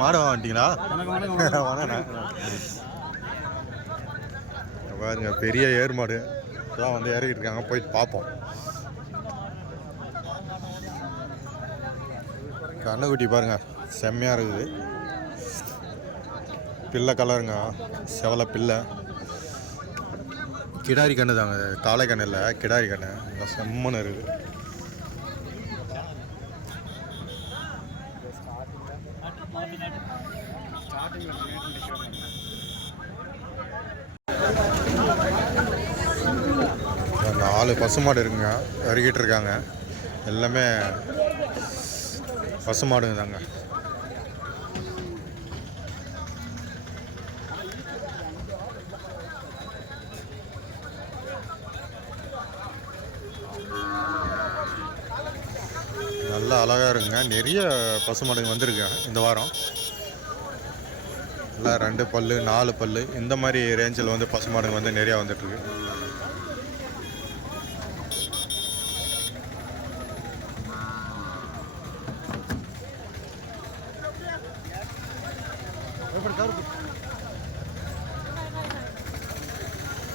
மாடு வாங்கிட்டீங்களா? வாங்கண்ணா பாருங்க பெரிய ஏர் மாடு. தான் வந்து இறக்கிட்டு இருக்காங்க. போய் பார்ப்போம். கண்ணுக்குட்டி பாருங்க. செம்மையாக இருக்குது. பிள்ளை கலருங்க செவலை பிள்ளை. கிடாரி கண்ணு தாங்க. இது. கண்ணு இல்லை கிடாரி கண்ணு செம்மன் இருக்குது நாலு பசுமாடு இருக்குங்க. வருகிட்டு இருக்காங்க. எல்லாமே பசுமாடுங்க தாங்க. அழகாக இருக்குங்க நிறைய பசுமாடுங்க வந்திருக்கு இந்த வாரம். எல்லாம் ரெண்டு பல்லு நாலு பல்லு. இந்த மாதிரி ரேஞ்சில் வந்து பசுமாடுங்க வந்து நிறையா வந்துட்டுருக்கு.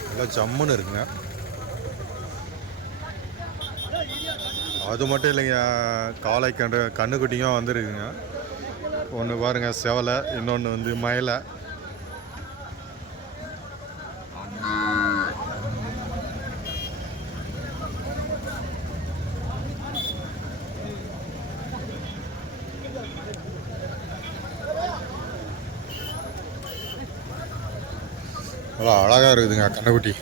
நல்லா ஜம்முன்னு இருக்குங்க அது மட்டும் இல்லைங்க. காளை கன்று கண்ணுக்குட்டியும் வந்துருக்குங்க. ஒன்று பாருங்க செவலை இன்னொன்று வந்து மயிலை. நல்லா அழகாக இருக்குதுங்க கண்ணுக்குட்டி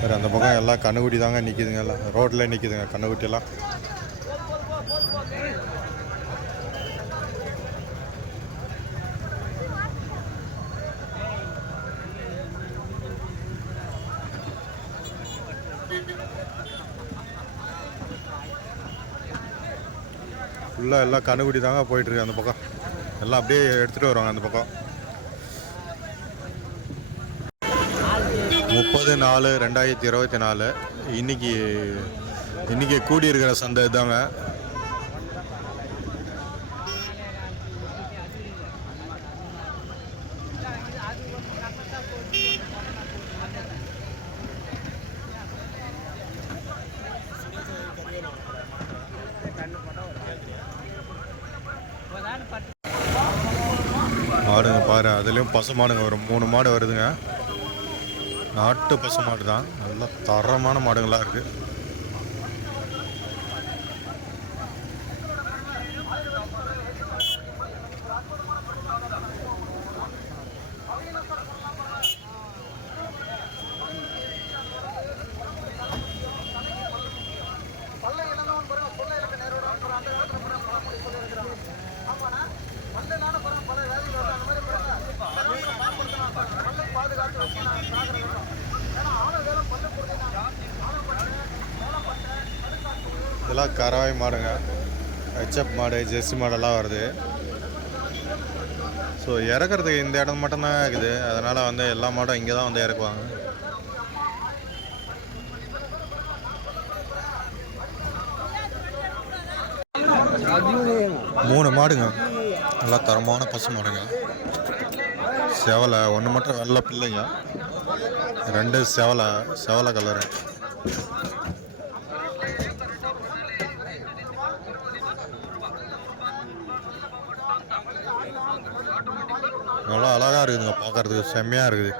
வேறு அந்த பக்கம் எல்லாம் கண்ணுக்குட்டி தாங்க நிற்கிதுங்க எல்லாம். ரோட்டில் நிற்கிதுங்க கண்ணுக்குட்டியெல்லாம். ஃபுல்லாக எல்லாம் கண்ணுக்குட்டி தாங்க போயிட்டுருக்கு அந்த பக்கம். எல்லாம் அப்படியே எடுத்துகிட்டு வருவாங்க அந்த பக்கம். முப்பது நாலு ரெண்டாயிரத்தி இருபத்தி நாலு இன்னைக்கு இன்னைக்கு கூடியிருக்கிற சந்தை தாங்க மாடுங்க பாரு அதுலேயும் பசு மாடுங்க ஒரு மூணு மாடு வருதுங்க. நாட்டு பசு மாடு தான் நல்லா தரமான மாடுங்களாக இருக்குது கறவை மாடுங்க. ஹெச்எப் மாடு ஜெர்சி மாடெல்லாம் வருது. ஸோ இறக்குறதுக்கு இந்த இடம் மட்டும்தான் இருக்குது. அதனால் வந்து எல்லா மாடும் இங்கே தான் வந்து இறக்குவாங்க. மூணு மாடுங்க. நல்லா தரமான பசு மாடுங்க. செவலை ஒன்று மட்டும் வெள்ளை பிள்ளைங்க. ரெண்டு செவலை செவலை கலரு நல்லா அழகா இருக்குதுங்க பார்க்கறதுக்கு செம்மையாக இருக்குது.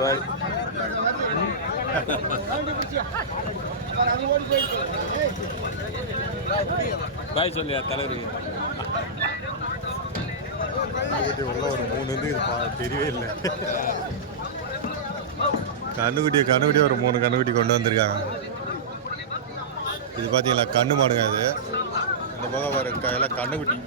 பாய். சொல்லியா தலைவருக்கு இது உள்ள ஒரு மூணு வந்து இது தெரியவே இல்லை. கண்ணுக்குட்டி கண்ணுக்குட்டி ஒரு மூணு கண்ணுக்குட்டி கொண்டு வந்திருக்காங்க. இது பார்த்தீங்களா கண்ணு மாடுங்க இது. இந்த பக்கம் வர கையில் கண்ணுக்குட்டி.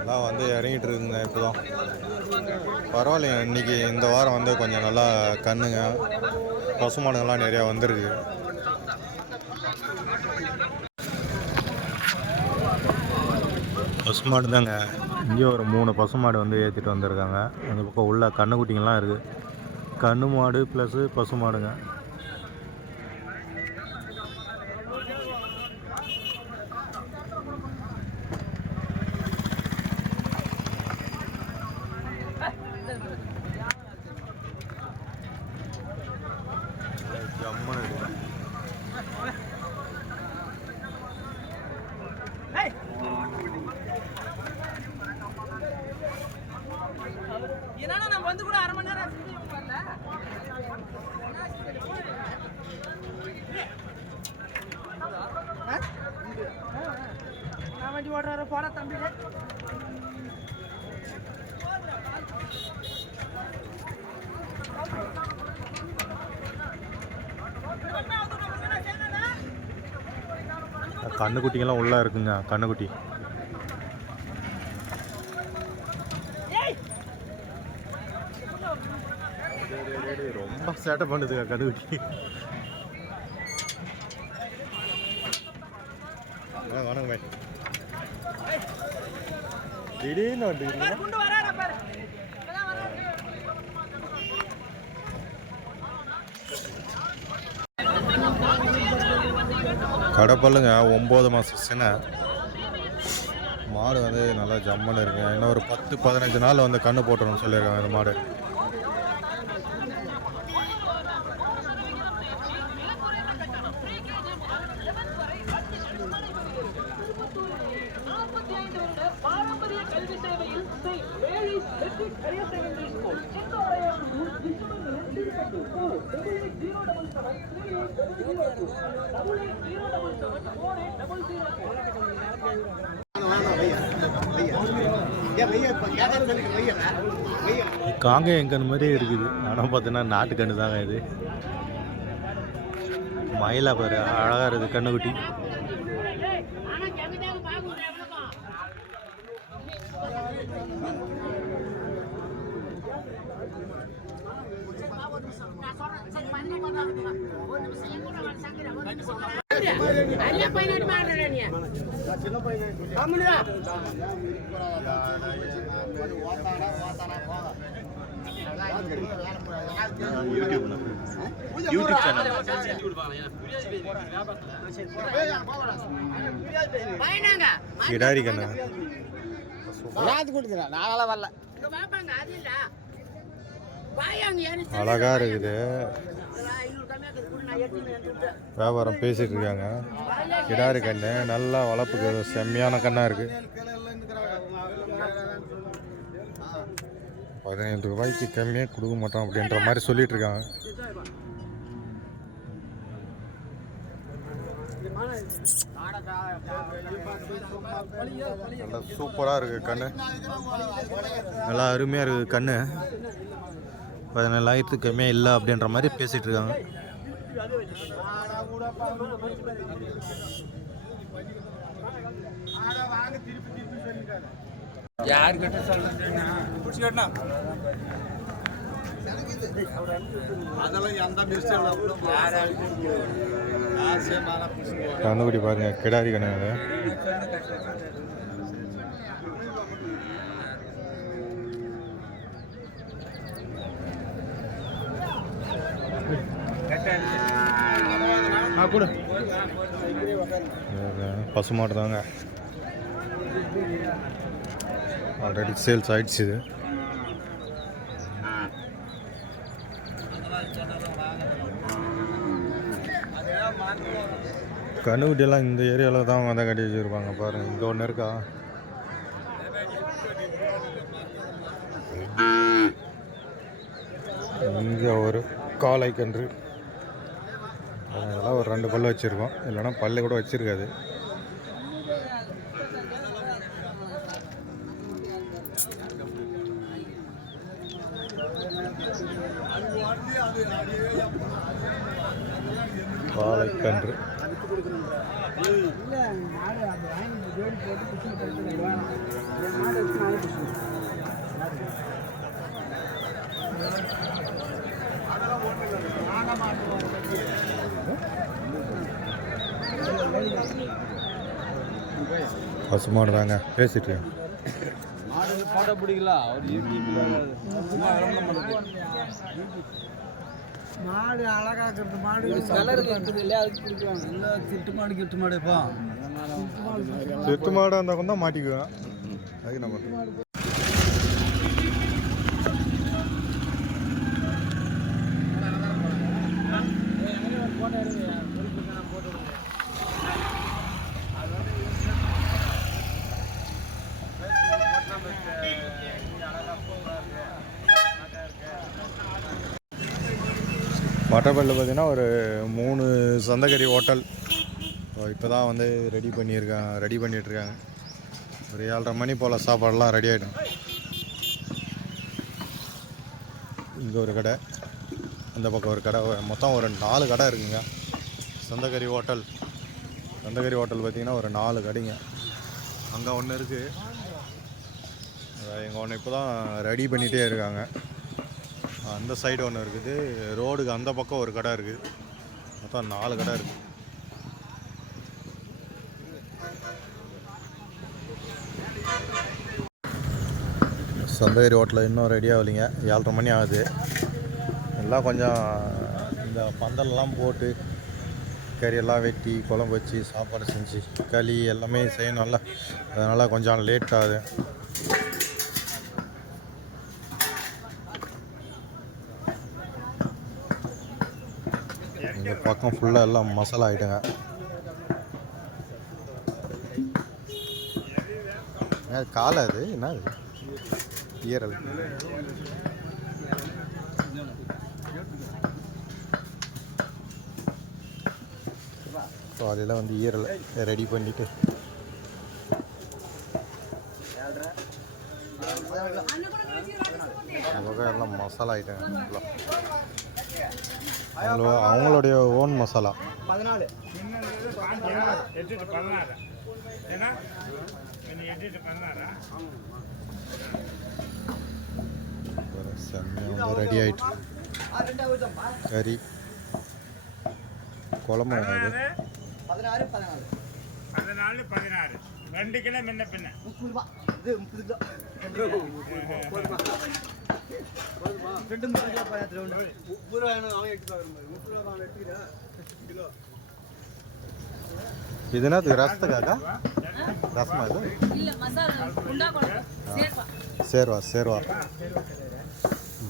எல்லாம் வந்து இறங்கிட்டு இருக்குங்க இப்போதான். பரவாயில்லைங்க இன்னைக்கு இந்த வாரம் வந்து கொஞ்சம் நல்லா கண்ணுங்க. பசுமாடுங்கள்லாம் நிறையா வந்திருக்கு. பசுமாடு தாங்க இங்கே ஒரு மூணு பசுமாடு வந்து ஏற்றிட்டு வந்திருக்காங்க. அந்த பக்கம் உள்ள கண்ணுக்குட்டிங்கெல்லாம் இருக்குது கண்ணு மாடு ப்ளஸ்ஸு பசுமாடுங்க ஜம்முன்னு இருக்கு என்னன்னா நான் வந்து கூட அரை மணி நேரம் ஆச்சு, இவங்க வரல. ஆ? நான் வண்டி ஓடுறாரு போட தம்பி கண்ணுக்குட்டிங்கெல்லாம் உள்ளே இருக்குங்க கண்ணுக்குட்டி. ரொம்ப சேட்டை பண்ணுதுங்க கண்ணுக்குட்டி. வணக்கம் திடீர்னு வந்துருக்கீங்க குண்டு வராரா பாரு இப்பதான் வராரு. கடப்பல்லுங்க ஒம்பது மாதம் சின்ன மாடு வந்து நல்லா ஜம்முன்னு இருக்குங்க இன்னும் ஒரு பத்து பதினஞ்சு நாள் வந்து கண்ணு போட்டுருன்னு சொல்லியிருக்காங்க இந்த மாடு. காங்க எங்கன்னு மாதிரியே இருக்குது. ஆனால் பார்த்தீங்கன்னா நாட்டு கண்ணு தாங்க இது. மயிலா பாரு அழகாக இருக்குது கண்ணுக்குட்டி. யூடியூப் சேனல் கிடாரி கண்ணு நாங்களாம் வரல அழகா இருக்குது. வியாபாரம் பேசிட்டு இருக்காங்க. கிடாரி கண்ணு நல்லா வளர்ப்புக்கு செம்மையான கண்ணா இருக்கு. பதினைந்து ரூபாய்க்கு கம்மியாக கொடுக்க மாட்டோம் அப்படின்ற மாதிரி சொல்லிட்டு இருக்காங்க. நல்லா சூப்பராக இருக்குது கண்ணு. நல்லா அருமையாக இருக்குது கண்ணு. பதினேழாயிரத்துக்கு கம்மியாக இல்லை அப்படின்ற மாதிரி பேசிகிட்டு இருக்காங்க. யாருக்கிட்ட சொல்றது கண்ணுக்குடி பாருங்க கிடாரி கண்ணு அது. பசு மாடு தாங்க. ஆல்ரெடி சேல்ஸ் ஆயிடுச்சு இது. கணுகுட்டியெல்லாம் இந்த ஏரியாவில் தான் வந்து கட்டி வச்சுருப்பாங்க பாருங்க. இங்கே ஒன்று இருக்கா? இங்கே ஒரு காளை கன்று அதெல்லாம் ஒரு ரெண்டு பல்லு வச்சுருக்கோம். இல்லைன்னா பல்லு கூட வச்சுருக்காது. காளைக்கன்று பசுமாடு தாங்க பேசிட்டு இருக்கேன். போட்டோ பிடிக்கல. அவர் சும்மா விளம்பரம் பண்ணுறது மாடு அழகாக்குறது மாடு கலர் இருக்குது இல்லையா அதுக்கு இல்லை திட்டு மாடு கிட்டு மாடுப்பா செத்து மாடு அந்த பக்கம் தான் மாட்டிக்குவேன். அதுக்கு என்ன பண்ணுறது பார்த்திங்கன்னா பார்த்தீங்கன்னா ஒரு மூணு சந்தகரி ஹோட்டல். இப்போ தான் வந்து ரெடி பண்ணியிருக்காங்க ரெடி பண்ணிகிட்ருக்காங்க ஒரு ஏழரை மணி போல் சாப்பாடெல்லாம் ரெடி ஆகிடும் இங்கே ஒரு கடை அந்த பக்கம் ஒரு கடை. மொத்தம் ஒரு நாலு கடை இருக்குங்க. சந்தகரி ஹோட்டல். சந்தகரி ஹோட்டல் பார்த்திங்கன்னா ஒரு நாலு கடைங்க. அங்கே ஒன்று இருக்குது எங்கள் ஒன்று இப்போ தான் ரெடி பண்ணிகிட்டே இருக்காங்க. அந்த சைடு ஒன்று இருக்குது. ரோடுக்கு அந்த பக்கம் ஒரு கடை இருக்குது. மொத்தம் நாலு கடை இருக்குது சந்தகிரி ஹோட்டலில் இன்னும் ரெடி ஆகலைங்க. ஏழரை மணி ஆகுது. எல்லாம் கொஞ்சம் இந்த பந்தல்லாம் போட்டு கறியெல்லாம் வெட்டி குழம்பு வச்சு சாப்பாடு செஞ்சு களி எல்லாமே செய்யணும்ல. அதனால் கொஞ்சம் லேட் ஆகுது. பக்கம் ஃபுல்லாக எல்லாம் மசாலா ஆகிட்டுங்க காலை அது என்ன அது ஈரல். ஸோ அதெல்லாம் வந்து ஈரல் ரெடி பக்கம் எல்லாம் மசாலா ஐட்டம் அவங்களோ அவங்களுடைய ஓன் மசாலா பதினாலு. செம்மையாக வந்து ரெடி ஆகிட்டு கறி. குழம்பு அது பதினாறு. பதினாலு. பதினாலு பதினாறு. ரெண்டு கிலோ முன்ன பின்ன. முப்பது ரூபா. இது முப்பது கிலோ. ரெண்டு முப்பது கிலோ பதினாறு ரெண்டு முப்பது ரூபா வேணும் அவன் எட்டு ரூபா வரும் முப்பது ரூபா அவன் எட்டு கிலோ இது என்னது ரசத்துக்காக்கா ரசமா இது சேர்ப்பா சேர்வா சேர்வா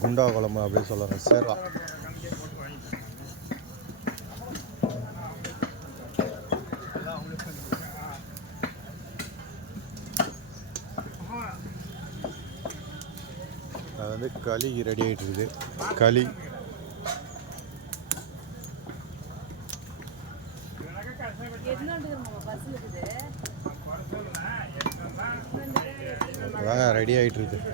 குண்டா குழம்பு அப்படின்னு சொல்லுவாங்க சேர்வா வந்து களி ரெடி ஆகிட்டு இருக்குது களி. அதாங்க ரெடி ஆகிட்டு இருக்குது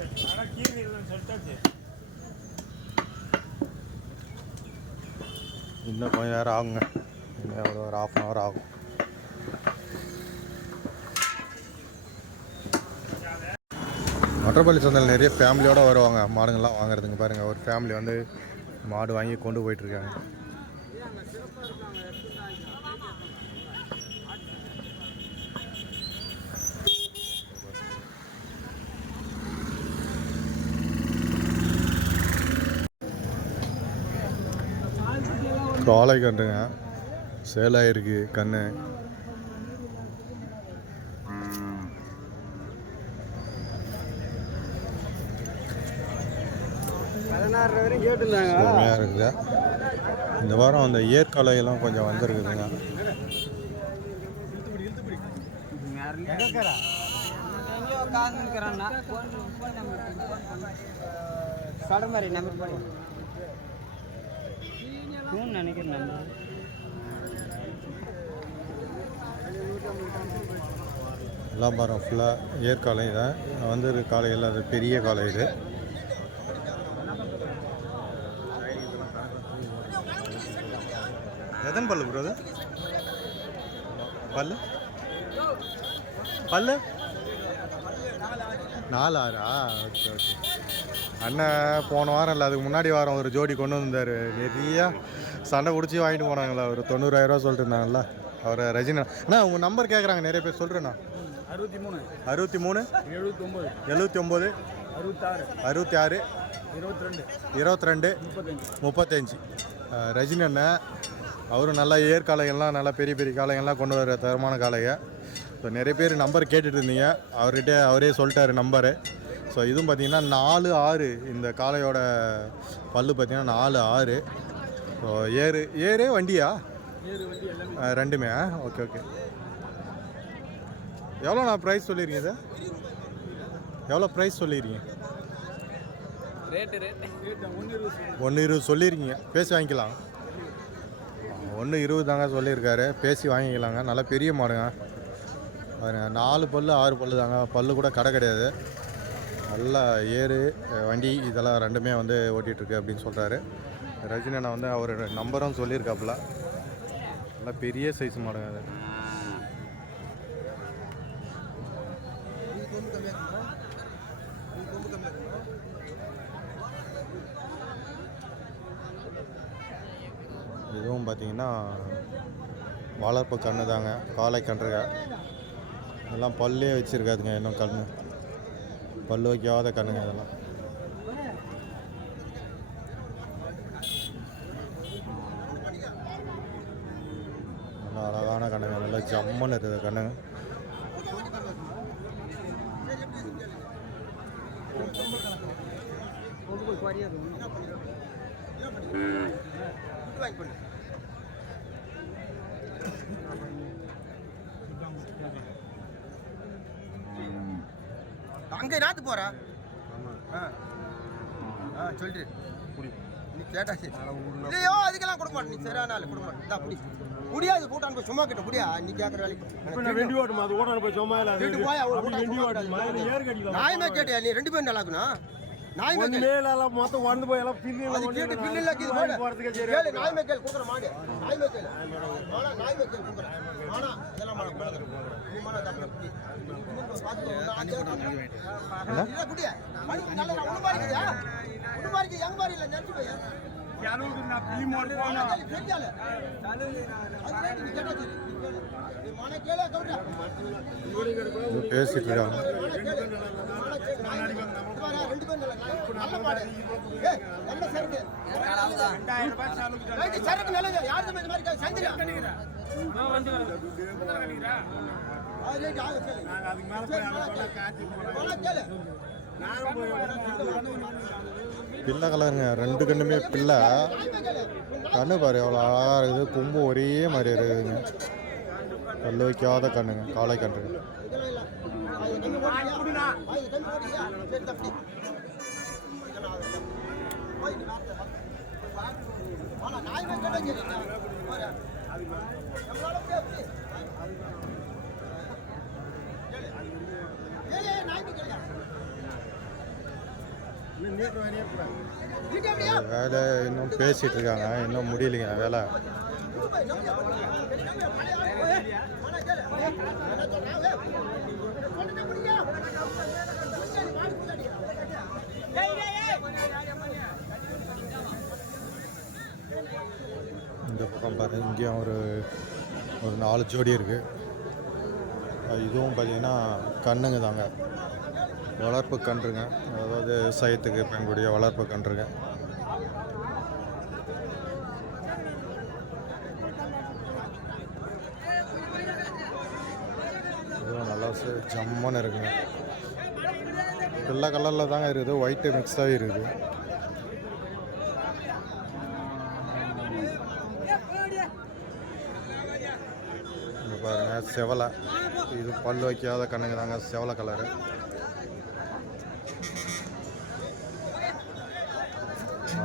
இன்னும் கொஞ்சம் நேரம் ஆகுங்க. இன்னும் ஒரு ஆஃப் அன் ஹவர் ஆகும். மற்றப்பள்ளி சந்தையில் நிறைய ஃபேமிலியோடு வருவாங்க. மாடுங்கள்லாம் வாங்குறதுங்க பாருங்கள் ஒரு ஃபேமிலி வந்து மாடு வாங்கி கொண்டு போயிட்டுருக்காங்க. காலை கண்டுங்க சேலாயிருக்கு கண்ணு. செம்மையாக இருக்குங்க. இந்த வாரம் அந்த ஏற்காலையெல்லாம் கொஞ்சம் வந்திருக்குதுங்க. நம்பர் நினைக்கிறேன் நம்பர் எல்லாம் பாருங்க ஃபுல்லாக ஏற்காலை தான். வந்து காலையில் அது பெரிய காலை இது. எதன் பல்லு ப்ரோ அது? பல்லு? பல்லு? நாலு ஆறா ஓகே ஓகே. அண்ணன் போன வாரம் இல்லை அதுக்கு முன்னாடி வாரம் ஒரு ஜோடி கொண்டு வந்தார். நிறைய சண்டை பிடிச்சி வாங்கிட்டு போனாங்களா? ஒரு தொண்ணூறாயிரரூவா சொல்லிட்டு இருந்தாங்கல்ல. அவர் ரஜினி. அண்ணா உங்கள் நம்பர் கேட்குறாங்க நிறைய பேர் சொல்கிறேண்ணா அறுபத்தி மூணு. அறுபத்தி மூணு? எழுபத்தொம்பது. எழுபத்தி ஒம்பது அறுபத்தாறு? அறுபத்தி ஆறு இருபத்தி ரெண்டு. இருபத்தி ரெண்டு? முப்பத்தஞ்சு. ரஜினி அண்ணன் அவரும் நல்லா ஏற்காலைகள்லாம் நல்லா பெரிய பெரிய காளைகள்லாம் கொண்டு வர தரமான காளைங்க ஸோ நிறைய பேர் நம்பர் கேட்டுட்டு இருந்தீங்க. அவர்கிட்ட அவரே சொல்லிட்டாரு நம்பரு ஸோ இதுவும் பார்த்தீங்கன்னா நாலு ஆறு இந்த காளையோட பல்லு பார்த்தீங்கன்னா நாலு ஆறு. ஸோ ஏறு ஏறு வண்டியா? ரெண்டுமே ஓகே ஓகே எவ்வளோ நான் ப்ரைஸ் சொல்லியிருக்கீங்க சார் எவ்வளோ ப்ரைஸ் சொல்லியிருக்கீங்க ஒன்று இருபது சொல்லியிருக்கீங்க பேசி வாங்கிக்கலாம். ஒன்று இருபது தாங்க சொல்லியிருக்காரு. பேசி வாங்கிக்கலாங்க. நல்லா பெரிய மாடுங்க. பாருங்க நாலு பல்லு ஆறு பல்லு தாங்க. பல்லு கூட கடை கிடையாது. நல்லா ஏறு வண்டி இதெல்லாம் ரெண்டுமே வந்து ஓட்டிகிட்ருக்கு அப்படின்னு சொல்கிறாரு ரஜினி அண்ணா வந்து அவர் நம்பரும் சொல்லியிருக்காப்புல. நல்லா பெரிய சைஸ் மாடுங்க அது. பார்த்தீங்கன்னா வளர்ப்பு கன்று தாங்க காலை கன்றுக. இதெல்லாம் பல்லே வச்சுருக்காதுங்க இன்னும் கன்று பல்லு வைக்காத கண்ணுங்க இதெல்லாம். நல்லா அழகான கண்ணுங்க நல்லா ஜம்முன்னு இருக்குது கண்ணுங்க. அங்கே நாத்து போறா. ஆ. ஆ சொல்லிட்டு நீ கேட்டா சரி இல்லையோ அதுக்கெல்லாம் கொடுக்க மாட்டேன். நீ சரியான ஆள் கொடுக்க மாட்டேன். இந்தா புடி முடியாது கூட்டான் போய் சும்மா கிட்ட முடியா நீ கேட்குற வேலைக்கு வெண்டி ஓட்டுமா? அது ஓட்டான போய் சும்மா இல்லை. கேட்டு. போயா நாயமே கேட்டியா நீ ரெண்டு பேரும் நல்லாக்கணும் நாயமே கேளு மேல மொத்தம் வந்து போய் எல்லாம் பில்லு அது கேட்டு பில்லில் இருக்குது போடு. போகிறதுக்கு சரி கேளு நாயமே கேளு கொடுக்குற மாடு. நாயமே கேளு ஆனா நாயமே கேளு கொடுக்குறேன் ஆனா இதெல்லாம் மாட கொடுக்குறேன் நீ மாட தப்பு இல்ல குடியா நல்ல இல்ல? போய். பேசிட்டு இருக்காங்க. பிள்ளை கலருங்க. ரெண்டு கண்ணுமே பிள்ளை. கண்ணு பாரு எவ்வளோ அழகாக இருக்குது. கொம்பு ஒரே மாதிரி இருக்குதுங்க. கல் வைக்காத கண்ணுங்க காளை கன்றுங்க இதெல்லாம் வேலை இன்னும் பேசிட்டு இருக்காங்க. இன்னும் முடியலைங்க வேலை. இந்த பக்கம் பாரு இங்கேயும் ஒரு ஒரு நாலு ஜோடி இருக்குது இதுவும் பார்த்தீங்கன்னா கண்ணுங்க தாங்க. வளர்ப்பு கன்றுங்க. அதாவது விவசாயத்துக்கு பயன்படுகிய வளர்ப்பு கன்றுங்க. இதுவும் நல்லா ஜம்முன்னு இருக்குங்க. வெள்ளை கலரில் தாங்க இருக்குது. ஒயிட்டு மிக்ஸாகி இருக்குது. பாருங்க செவலை. இது பல் வைக்காத கண்ணுங்க தாங்க. செவலை கலரு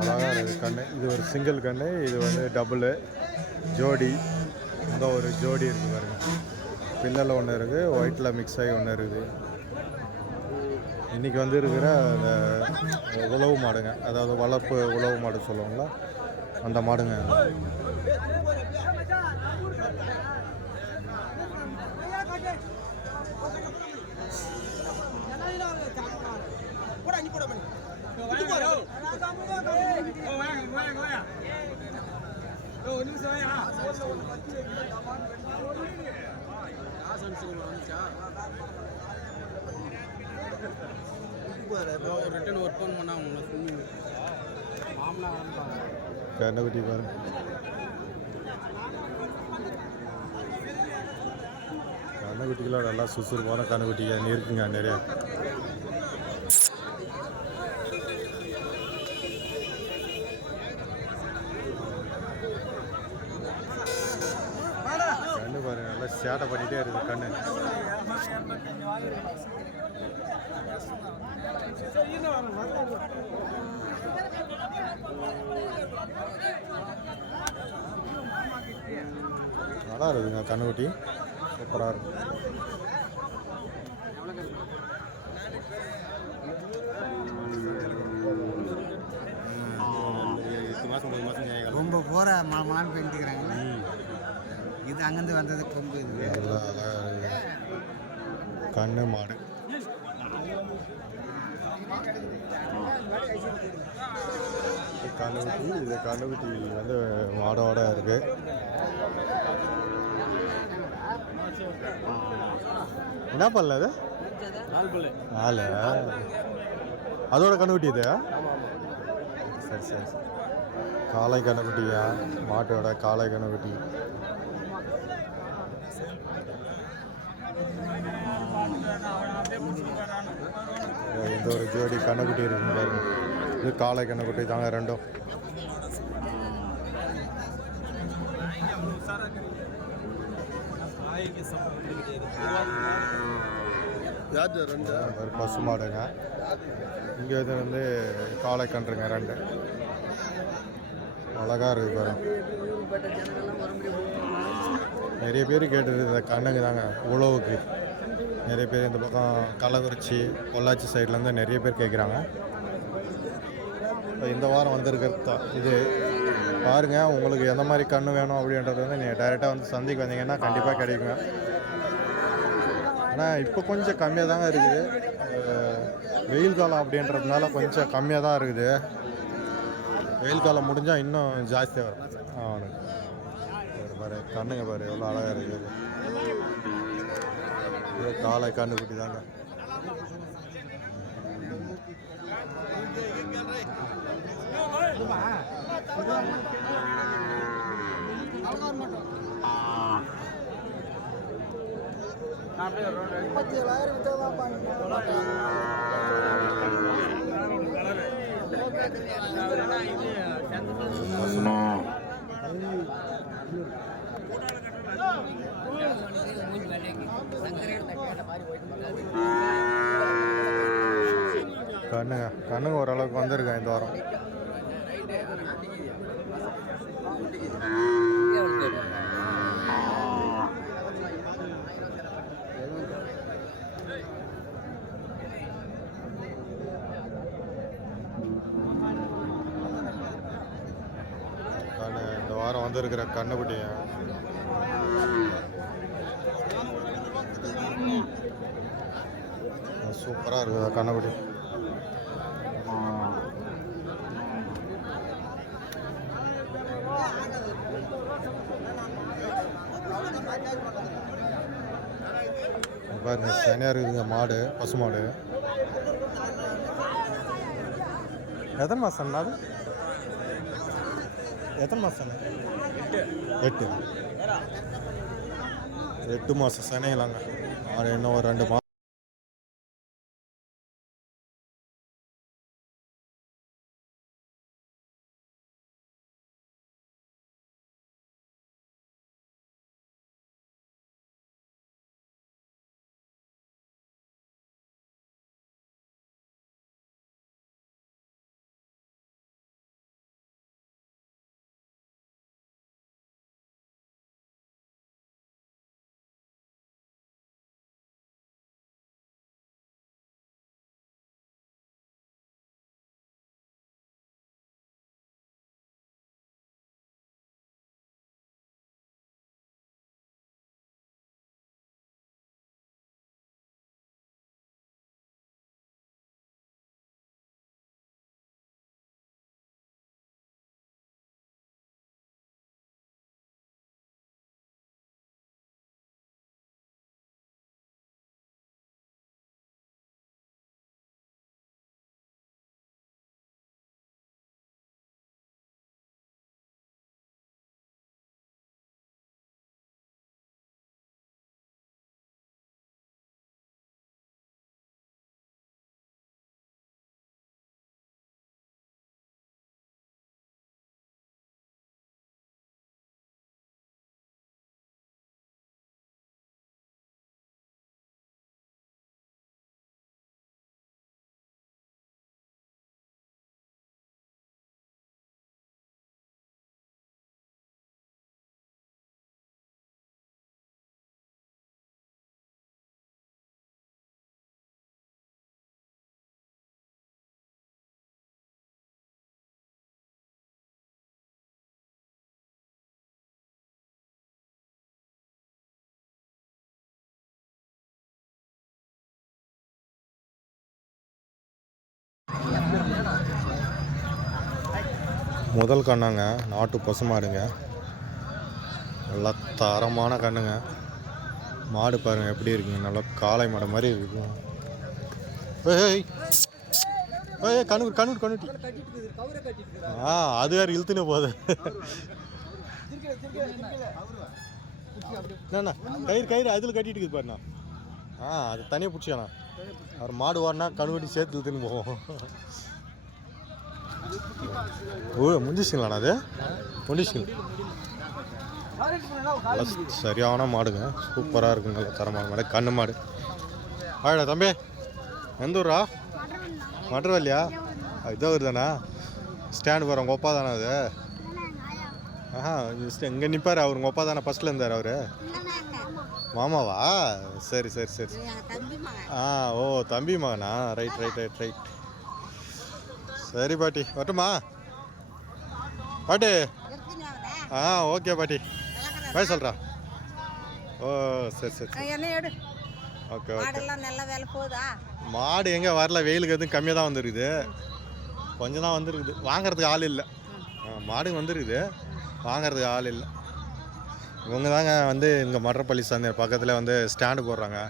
அழகாக இருக்குது கண்ணு. இது ஒரு சிங்கிள் கண்ணு. இது வந்து டபுளு ஜோடி. இந்த ஒரு ஜோடி இருக்குது பாருங்க. பின்னல் ஒன்று இருக்குது ஒயிட்டில் மிக்ஸ் ஆகி ஒன்று இருக்குது. இன்றைக்கி வந்து இருக்கிற அந்த உழவு மாடுங்க. அதாவது வளர்ப்பு உழவு மாடு சொல்லுவாங்களா அந்த மாடுங்க போடா நீ போட பண்ணி ரிட்டன் ஒர்க் பண்ண பண்ணா அவங்க ஸ்விம்மிங் மாமனா பாருங்க நல்லா சுறுசுறுப்பான கண்ணுக்குட்டிங்க இருக்குங்க நிறைய கண்ணு பாருங்க நல்லா சேட்டை பண்ணிட்டே இருக்குது கண்ணு. நல்லா இருக்குதுங்க கண்ணுக்குட்டி சூப்பராக இருக்கு. எட்டு மாதம் ஒன்பது மாதம் ரொம்ப போற மலமலான்னு பண்ணிட்டுக்கிறாங்க இது அங்கேருந்து வந்தது கொம்பு இது. கண்ணு மாடு. கண்ணுக்குட்டி இது கண்ணுக்குட்டி வந்து மாடோட இருக்கு. என்ன பண்ணல அது? நாலு அதோட கண்ணுக்குட்டி இது? சரி சரி சரி. காளை கண்ணுக்குட்டியா மாட்டோட காளை கண்ணுக்குட்டி இந்த ஒரு ஜோடி கண்ணுக்குட்டி இருக்குங்க பாருங்க. இது காளை கண்ணுக்குட்டி தாங்க ரெண்டும். பசு மாடுங்க. இங்கே இது வந்து காளை கன்றுங்க ரெண்டு. அழகா இருக்கு பாருங்க. நிறைய பேர் கேட்டது இந்த கண்ணுங்க தாங்க உழவுக்கு. நிறைய பேர் இந்த பக்கம் கள்ளக்குறிச்சி பொள்ளாச்சி சைட்லேருந்து நிறைய பேர் கேட்குறாங்க இப்போ இந்த வாரம் வந்திருக்கிறது? தான் இது பாருங்க உங்களுக்கு எந்த மாதிரி கண்ணு வேணும் அப்படின்றது வந்து நீங்கள் டைரெக்டாக வந்து சந்தைக்கு வந்தீங்கன்னா கண்டிப்பாக கிடைக்குங்க. ஆனால் இப்போ கொஞ்சம் கம்மியாக தாங்க இருக்குது. வெயில் காலம் அப்படின்றதுனால கொஞ்சம் கம்மியாக தான் இருக்குது. வெயில் காலம் முடிஞ்சால் இன்னும் ஜாஸ்தியாக வரும். ஆ பாரு கண்ணுங்க பாரு எவ்வளோ அழகாக இருக்குது. காலை கண்ணுக்குட்டி தாங்க. முப்பத்தி ஏழாயிரம் கண்ணுங்க கண்ணுங்க ஓரளவுக்கு வந்திருக்கேன் இந்த வாரம். கண்ணு இந்த வாரம் வந்திருக்கிற கண்ணுக்குட்டியை சூப்பராக இருக்குது கண்ணுக்குட்டி பாருங்க தனியாக இருக்குதுங்க மாடு பசு மாடு. எத்தனை மாதம் அது? எத்தனை மாதம் எட்டு. எட்டு மாதம் சனைங்களாங்க மாடு இன்னும் ஒரு ரெண்டு மாதம் முதல் கண்ணுங்க. நாட்டு பசுமாடுங்க நல்லா தரமான கண்ணுங்க. மாடு பாருங்க எப்படி இருக்குங்க. நல்லா காளை மாடு மாதிரி இருக்கும். ஏய் ஏய் கண்ணு கண்ணு கண்ணுட்டி ஆ அது வேறு இழுத்துனே போகுது. என்னண்ணா கயிறு கயிறு அதில் கட்டிட்டு இருக்குது பாருண்ணா ஆ அது தனியாக பிடிச்சாண்ணா அவர் மாடு வாடினா கணுவட்டி சேர்த்து இழுத்துன்னு போவோம். ஓ முடிஞ்சிச்சிங்களாண்ணா அது? முடிஞ்சிச்சிங்க நல்லா சரியான மாடுங்க. சூப்பராக இருக்குங்க தரமான மாடு. கண்ணு மாடு. ஆடா தம்பி எந்த ஊரா மட்டர்வல்லியா இதோ ஊர் தானா? ஸ்டாண்டு போகிற உங்கள் ஒப்பா தானே அது? ஆஹா இங்கே நிற்பார் அவர் உங்கள் ஒப்பா தானே ஃபஸ்ட்டில் இருந்தார் அவர்? மாமாவா? சரி சரி சரி. ஆ ஓ தம்பி மகனா? ரைட் ரைட் ரைட் ரைட் சரி பாட்டி வரட்டுமா? பாட்டி. ஆ ஓகே பாட்டி. பாய் சொல்கிறா ஓ சரி சரி ஓகே ஓகே. மாடு எங்கே வரல? வெயிலுக்கு எதுவும் கம்மியாக தான் வந்துருக்குது. கொஞ்சம் தான் வந்துருக்குது. வாங்குறதுக்கு ஆள் இல்லை. மாடு வந்துருக்குது. வாங்குறதுக்கு ஆள் இல்லை. இவங்க தாங்க வந்து இங்கே மற்றப்பள்ளி சந்தை பக்கத்தில் வந்து ஸ்டாண்டு போடுறாங்க.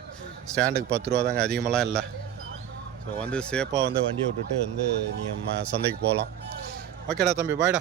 ஸ்டாண்டுக்கு பத்து ரூபா தாங்க அதிகமாகலாம் இல்லை. ஸோ வந்து சேஃபாக வந்து வண்டியை விட்டுட்டு வந்து நீங்கள் ம சந்தைக்கு போகலாம். ஓகேடா தம்பி பாய்டா